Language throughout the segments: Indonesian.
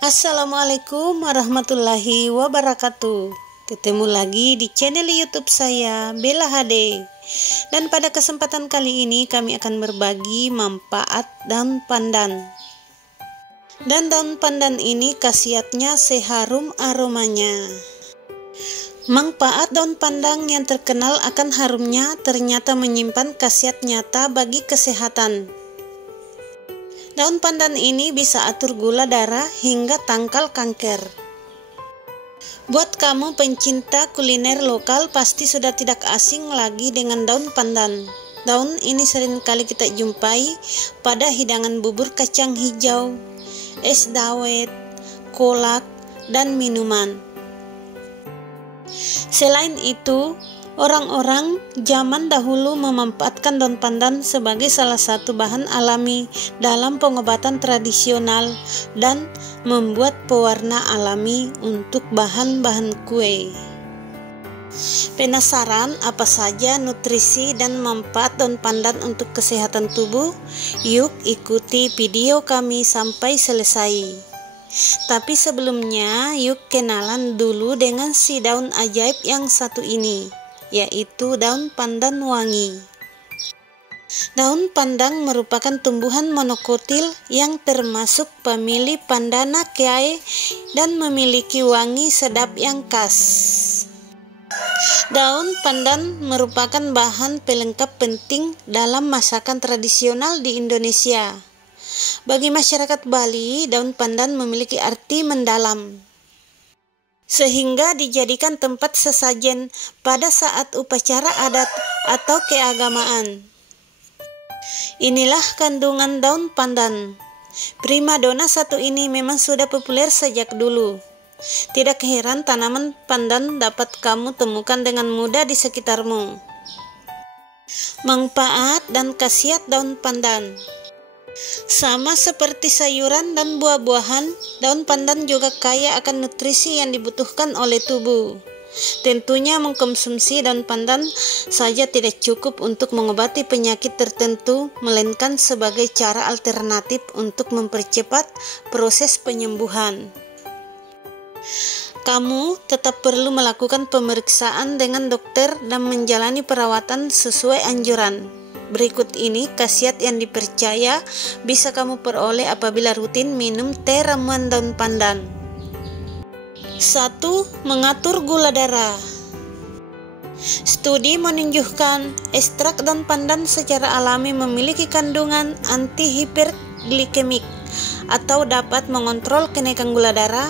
Assalamualaikum warahmatullahi wabarakatuh. Ketemu lagi di channel YouTube saya, Bella HD. Dan pada kesempatan kali ini kami akan berbagi manfaat daun pandan. Dan daun pandan ini khasiatnya seharum aromanya. Manfaat daun pandan yang terkenal akan harumnya ternyata menyimpan khasiat nyata bagi kesehatan. Daun pandan ini bisa atur gula darah hingga tangkal kanker. Buat kamu pencinta kuliner lokal pasti sudah tidak asing lagi dengan daun pandan. Daun ini sering kali kita jumpai pada hidangan bubur kacang hijau, es dawet, kolak, dan minuman. Selain itu, orang-orang zaman dahulu memanfaatkan daun pandan sebagai salah satu bahan alami dalam pengobatan tradisional dan membuat pewarna alami untuk bahan-bahan kue. Penasaran apa saja nutrisi dan manfaat daun pandan untuk kesehatan tubuh? Yuk ikuti video kami sampai selesai. Tapi sebelumnya, yuk kenalan dulu dengan si daun ajaib yang satu ini, yaitu daun pandan wangi. Daun pandan merupakan tumbuhan monokotil yang termasuk famili Pandanaceae dan memiliki wangi sedap yang khas. Daun pandan merupakan bahan pelengkap penting dalam masakan tradisional di Indonesia. Bagi masyarakat Bali, daun pandan memiliki arti mendalam, sehingga dijadikan tempat sesajen pada saat upacara adat atau keagamaan. Inilah kandungan daun pandan. Primadona satu ini memang sudah populer sejak dulu. Tidak heran tanaman pandan dapat kamu temukan dengan mudah di sekitarmu. Manfaat dan khasiat daun pandan. Sama seperti sayuran dan buah-buahan, daun pandan juga kaya akan nutrisi yang dibutuhkan oleh tubuh. Tentunya mengkonsumsi daun pandan saja tidak cukup untuk mengobati penyakit tertentu, melainkan sebagai cara alternatif untuk mempercepat proses penyembuhan. Kamu tetap perlu melakukan pemeriksaan dengan dokter dan menjalani perawatan sesuai anjuran. Berikut ini khasiat yang dipercaya bisa kamu peroleh apabila rutin minum teh ramuan daun pandan. 1. Mengatur gula darah. Studi menunjukkan ekstrak daun pandan secara alami memiliki kandungan antihiperglikemik atau dapat mengontrol kenaikan gula darah,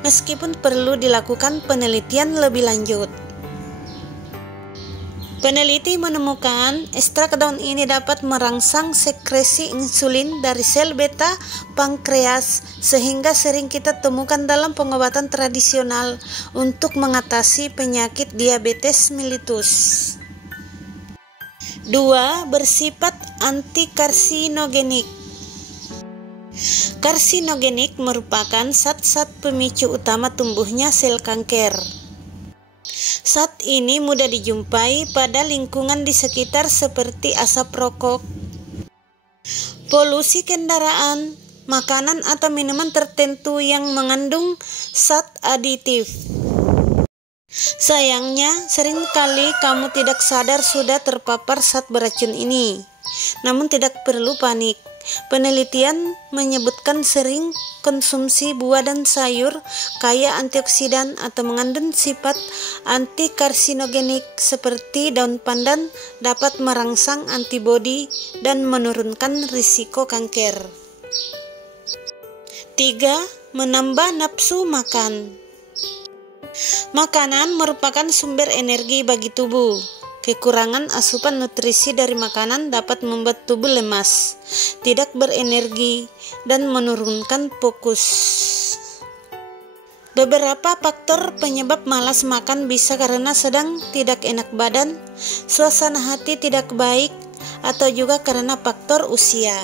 meskipun perlu dilakukan penelitian lebih lanjut. Peneliti menemukan ekstrak daun ini dapat merangsang sekresi insulin dari sel beta pankreas, sehingga sering kita temukan dalam pengobatan tradisional untuk mengatasi penyakit diabetes mellitus. 2. Bersifat antikarsinogenik. Karsinogenik merupakan zat-zat pemicu utama tumbuhnya sel kanker. Zat ini mudah dijumpai pada lingkungan di sekitar seperti asap rokok, polusi kendaraan, makanan atau minuman tertentu yang mengandung zat aditif. Sayangnya, seringkali kamu tidak sadar sudah terpapar zat beracun ini. Namun tidak perlu panik. Penelitian menyebutkan sering konsumsi buah dan sayur kaya antioksidan atau mengandung sifat antikarsinogenik seperti daun pandan dapat merangsang antibodi dan menurunkan risiko kanker. 3. Menambah nafsu makan. Makanan merupakan sumber energi bagi tubuh. Kekurangan asupan nutrisi dari makanan dapat membuat tubuh lemas, tidak berenergi, dan menurunkan fokus. Beberapa faktor penyebab malas makan bisa karena sedang tidak enak badan, suasana hati tidak baik, atau juga karena faktor usia.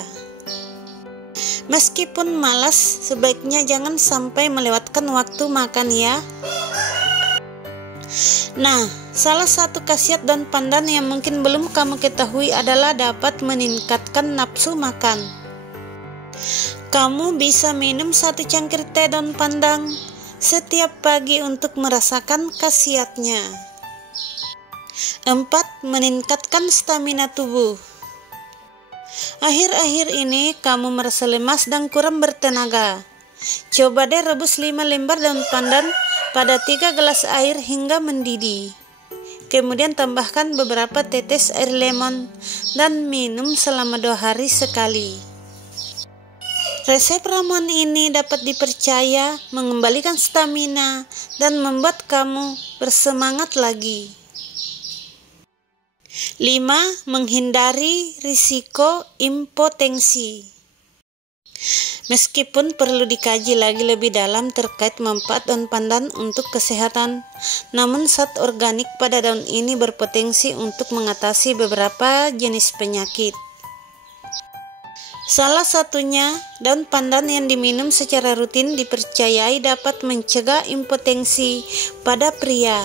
Meskipun malas, sebaiknya jangan sampai melewatkan waktu makan ya. Nah, salah satu khasiat daun pandan yang mungkin belum kamu ketahui adalah dapat meningkatkan nafsu makan. Kamu bisa minum 1 cangkir teh daun pandan setiap pagi untuk merasakan khasiatnya. 4. Meningkatkan stamina tubuh. Akhir-akhir ini kamu merasa lemas dan kurang bertenaga. Coba deh rebus 5 lembar daun pandan pada 3 gelas air hingga mendidih. Kemudian tambahkan beberapa tetes air lemon dan minum selama 2 hari sekali. Resep ramuan ini dapat dipercaya mengembalikan stamina dan membuat kamu bersemangat lagi. 5. Menghindari risiko impotensi. Meskipun perlu dikaji lagi lebih dalam terkait manfaat daun pandan untuk kesehatan, namun zat organik pada daun ini berpotensi untuk mengatasi beberapa jenis penyakit. Salah satunya, daun pandan yang diminum secara rutin dipercayai dapat mencegah impotensi pada pria.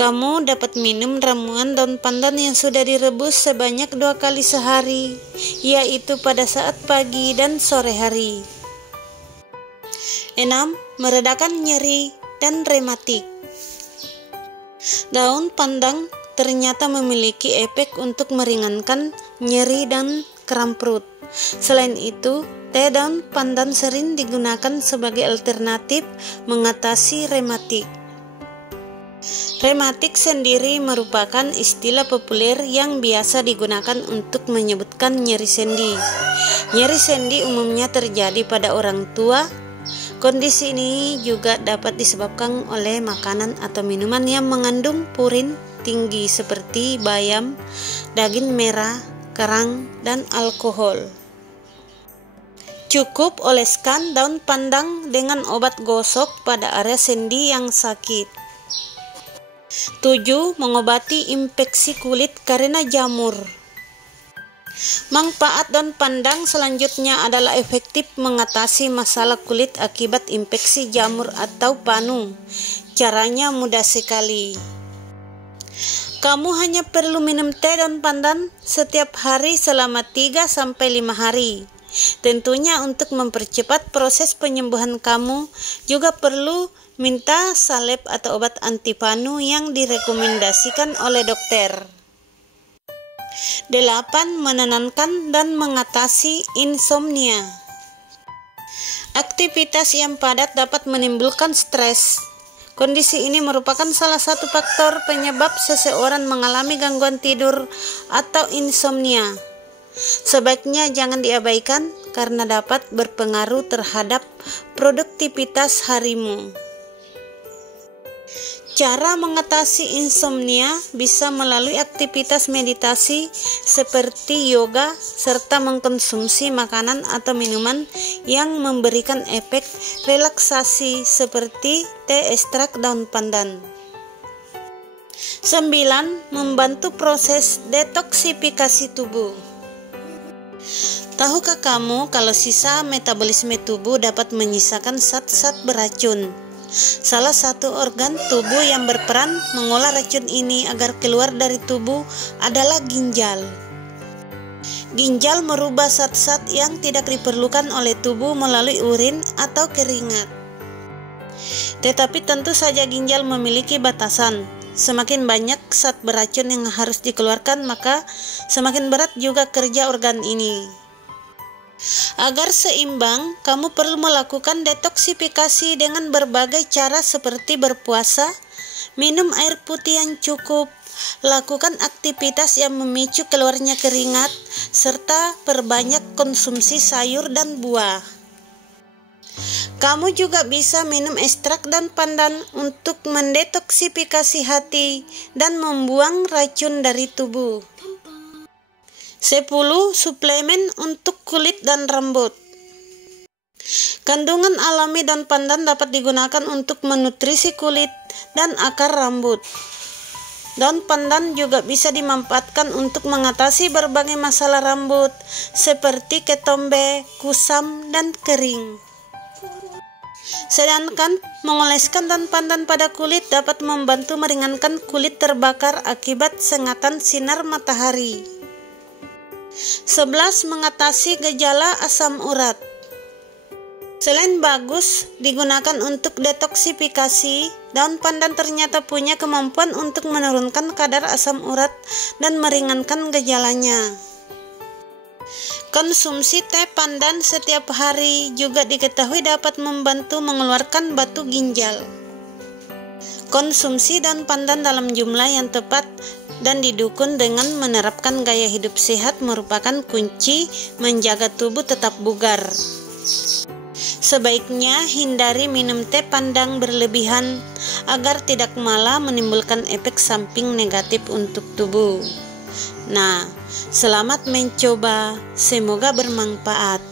Kamu dapat minum ramuan daun pandan yang sudah direbus sebanyak 2 kali sehari, yaitu pada saat pagi dan sore hari. 6. Meredakan nyeri dan rematik. Daun pandan ternyata memiliki efek untuk meringankan nyeri dan kram perut. Selain itu, teh daun pandan sering digunakan sebagai alternatif mengatasi rematik. Rematik sendiri merupakan istilah populer yang biasa digunakan untuk menyebutkan nyeri sendi. Nyeri sendi umumnya terjadi pada orang tua. Kondisi ini juga dapat disebabkan oleh makanan atau minuman yang mengandung purin tinggi seperti bayam, daging merah, kerang, dan alkohol. Cukup oleskan daun pandan dengan obat gosok pada area sendi yang sakit. 7. Mengobati infeksi kulit karena jamur. Manfaat daun pandan selanjutnya adalah efektif mengatasi masalah kulit akibat infeksi jamur atau panu. Caranya mudah sekali. Kamu hanya perlu minum teh daun pandan setiap hari selama 3-5 hari. Tentunya untuk mempercepat proses penyembuhan kamu juga perlu minta salep atau obat anti panu yang direkomendasikan oleh dokter. 8. Menenangkan dan mengatasi insomnia. Aktivitas yang padat dapat menimbulkan stres. Kondisi ini merupakan salah satu faktor penyebab seseorang mengalami gangguan tidur atau insomnia. Sebaiknya jangan diabaikan karena dapat berpengaruh terhadap produktivitas harimu. Cara mengatasi insomnia bisa melalui aktivitas meditasi seperti yoga serta mengkonsumsi makanan atau minuman yang memberikan efek relaksasi seperti teh ekstrak daun pandan. 9. Membantu proses detoksifikasi tubuh. Tahukah kamu kalau sisa metabolisme tubuh dapat menyisakan zat-zat beracun? Salah satu organ tubuh yang berperan mengolah racun ini agar keluar dari tubuh adalah ginjal. Ginjal merubah zat-zat yang tidak diperlukan oleh tubuh melalui urin atau keringat. Tetapi tentu saja ginjal memiliki batasan. Semakin banyak zat beracun yang harus dikeluarkan, maka semakin berat juga kerja organ ini. Agar seimbang, kamu perlu melakukan detoksifikasi dengan berbagai cara seperti berpuasa, minum air putih yang cukup, lakukan aktivitas yang memicu keluarnya keringat, serta perbanyak konsumsi sayur dan buah. Kamu juga bisa minum ekstrak daun pandan untuk mendetoksifikasi hati dan membuang racun dari tubuh. 10. Suplemen untuk kulit dan rambut. Kandungan alami daun pandan dapat digunakan untuk menutrisi kulit dan akar rambut. Daun pandan juga bisa dimanfaatkan untuk mengatasi berbagai masalah rambut seperti ketombe, kusam, dan kering. Sedangkan mengoleskan daun pandan pada kulit dapat membantu meringankan kulit terbakar akibat sengatan sinar matahari. 11. Mengatasi gejala asam urat. Selain bagus digunakan untuk detoksifikasi, daun pandan ternyata punya kemampuan untuk menurunkan kadar asam urat dan meringankan gejalanya. Konsumsi teh pandan setiap hari juga diketahui dapat membantu mengeluarkan batu ginjal. Konsumsi daun pandan dalam jumlah yang tepat dan didukung dengan menerapkan gaya hidup sehat merupakan kunci menjaga tubuh tetap bugar. Sebaiknya hindari minum teh pandan berlebihan agar tidak malah menimbulkan efek samping negatif untuk tubuh. Nah, selamat mencoba, semoga bermanfaat.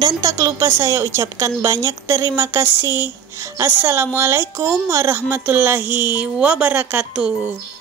Dan tak lupa saya ucapkan banyak terima kasih. Assalamualaikum warahmatullahi wabarakatuh.